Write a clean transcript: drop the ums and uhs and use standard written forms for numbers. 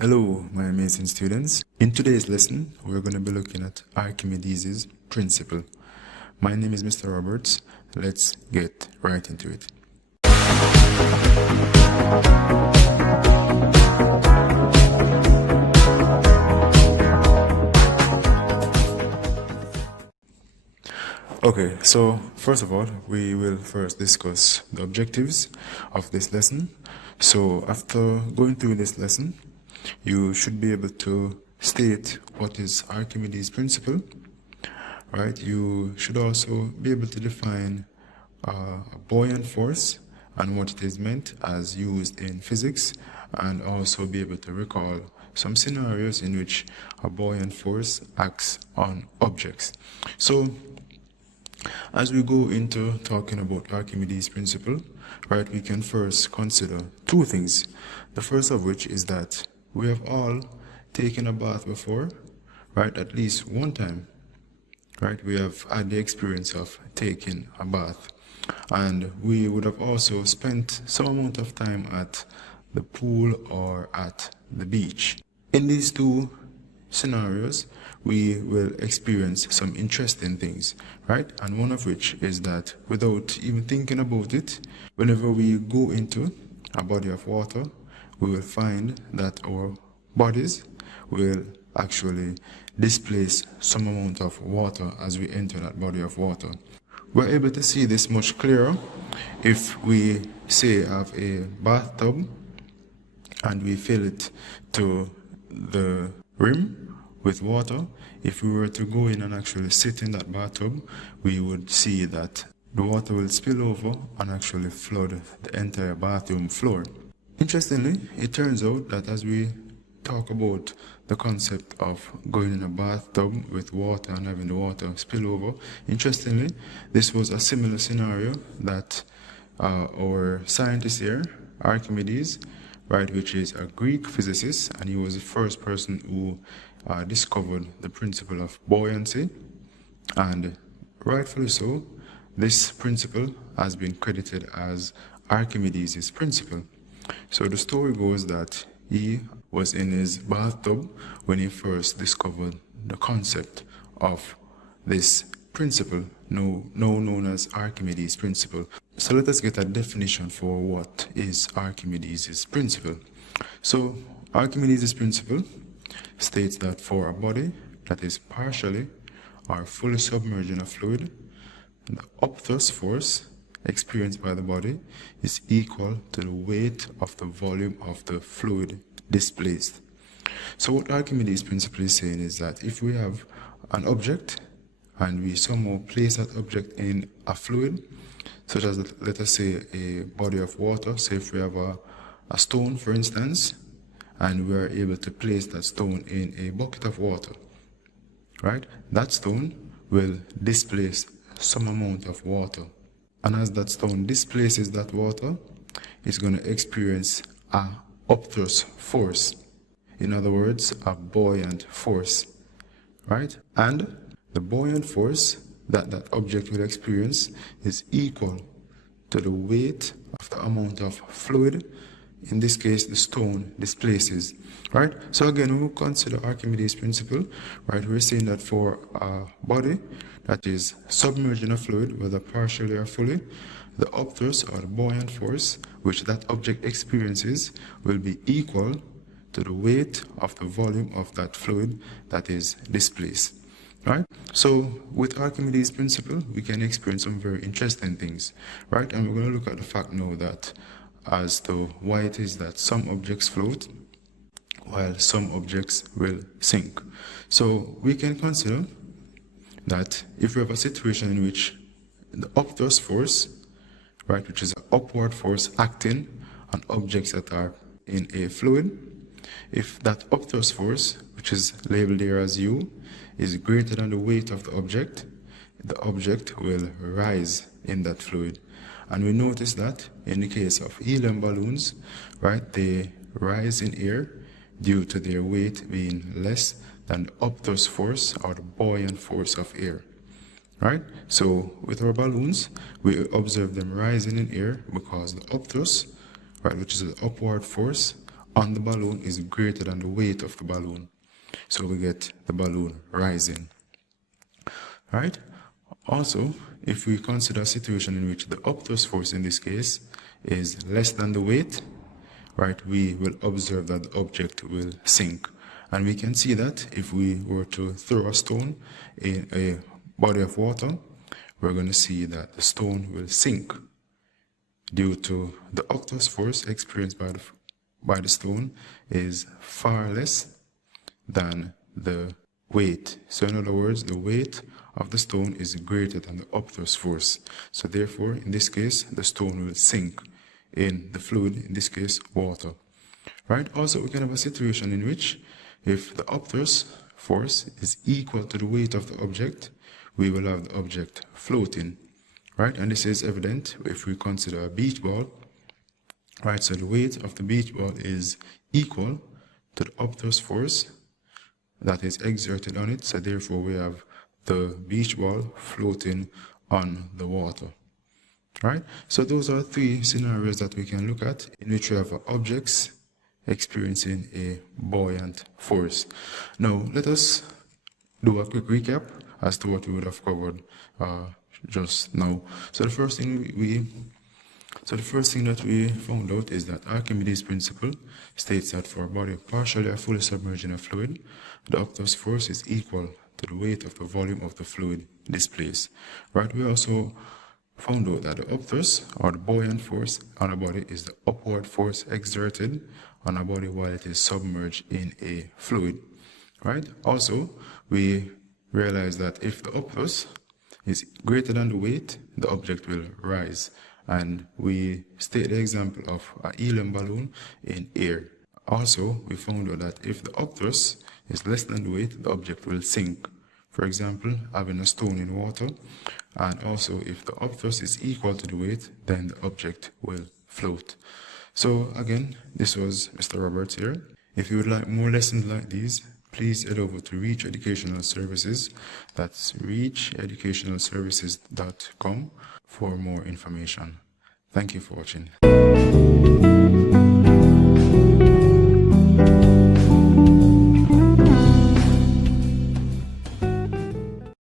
Hello, my amazing students. In today's lesson, we're going to be looking at Archimedes' Principle. My name is Mr. Roberts. Let's get right into it. Okay, so first of all, we will first discuss the objectives of this lesson. So after going through this lesson, you should be able to state what is Archimedes' principle, right? You should also be able to define a buoyant force and what it is meant as used in physics, and also be able to recall some scenarios in which a buoyant force acts on objects. So as we go into talking about Archimedes' principle, right, we can first consider two things. The first of which is that we have all taken a bath before, right, at least one time, right? We have had the experience of taking a bath, and we would have also spent some amount of time at the pool or at the beach. In these two scenarios, we will experience some interesting things, right? And one of which is that without even thinking about it, whenever we go into a body of water, we will find that our bodies will actually displace some amount of water as we enter that body of water. We're able to see this much clearer if we, say, have a bathtub and we fill it to the rim with water. If we were to go in and actually sit in that bathtub, we would see that the water will spill over and actually flood the entire bathroom floor. Interestingly, it turns out that as we talk about the concept of going in a bathtub with water and having the water spill over, interestingly, this was a similar scenario that our scientist here, Archimedes, right, which is a Greek physicist, and he was the first person who discovered the principle of buoyancy, and rightfully so, this principle has been credited as Archimedes' principle. So the story goes that he was in his bathtub when he first discovered the concept of this principle, now known as Archimedes' principle. So let us get a definition for what is Archimedes' principle. So Archimedes' principle states that for a body that is partially or fully submerged in a fluid, the upthrust force experienced by the body is equal to the weight of the volume of the fluid displaced. So what Archimedes' principle is saying is that if we have an object and we somehow place that object in a fluid, such as, let us say, a body of water, say if we have a stone, for instance, and we are able to place that stone in a bucket of water, right? That stone will displace some amount of water. And as that stone displaces that water, it's going to experience a upthrust force. In other words, a buoyant force, right? And the buoyant force that that object will experience is equal to the weight of the amount of fluid, in this case the stone, displaces, right? So again, when we consider Archimedes' principle, right, we're saying that for a body that is submerged in a fluid, whether partially or fully, the upthrust or the buoyant force which that object experiences will be equal to the weight of the volume of that fluid that is displaced, right? So with Archimedes' principle, we can experience some very interesting things, right? And we're going to look at the fact now that as to why it is that some objects float while some objects will sink. So we can consider that if we have a situation in which the upthrust force, right, which is an upward force acting on objects that are in a fluid, if that upthrust force, which is labeled here as U, is greater than the weight of the object will rise in that fluid. And we notice that in the case of helium balloons, right, they rise in air due to their weight being less than the upthrust force or the buoyant force of air, right? So with our balloons, we observe them rising in air because the upthrust, right, which is the upward force, on the balloon is greater than the weight of the balloon. So we get the balloon rising. Right? Also, if we consider a situation in which the upthrust force in this case is less than the weight, right, we will observe that the object will sink. And we can see that if we were to throw a stone in a body of water, we're going to see that the stone will sink due to the upthrust force experienced by the stone is far less than the weight. So in other words, the weight of the stone is greater than the upthrust force. So therefore, in this case, the stone will sink in the fluid, in this case, water. Right? Also, we can have a situation in which if the upthrust force is equal to the weight of the object, we will have the object floating. Right? And this is evident if we consider a beach ball. Right? So the weight of the beach ball is equal to the upthrust force that is exerted on it. So therefore, we have the beach ball floating on the water. Right? So those are three scenarios that we can look at in which we have objects experiencing a buoyant force. Now, let us do a quick recap as to what we would have covered just now. So the first thing that we found out is that Archimedes Principle states that for a body partially or fully submerged in a fluid, the upthrust force is equal to the weight of the volume of the fluid displaced. Right? We also found out that the upthrust or the buoyant force on a body is the upward force exerted on a body while it is submerged in a fluid. Right? Also, we realize that if the upthrust is greater than the weight, the object will rise. And we state the example of a helium balloon in air. Also, we found out that if the upthrust is less than the weight, the object will sink. For example, having a stone in water. And also, if the upthrust is equal to the weight, then the object will float. So again, this was Mr. Roberts here. If you would like more lessons like these, please head over to Reach Educational Services. That's reacheducationalservices.com for more information. Thank you for watching.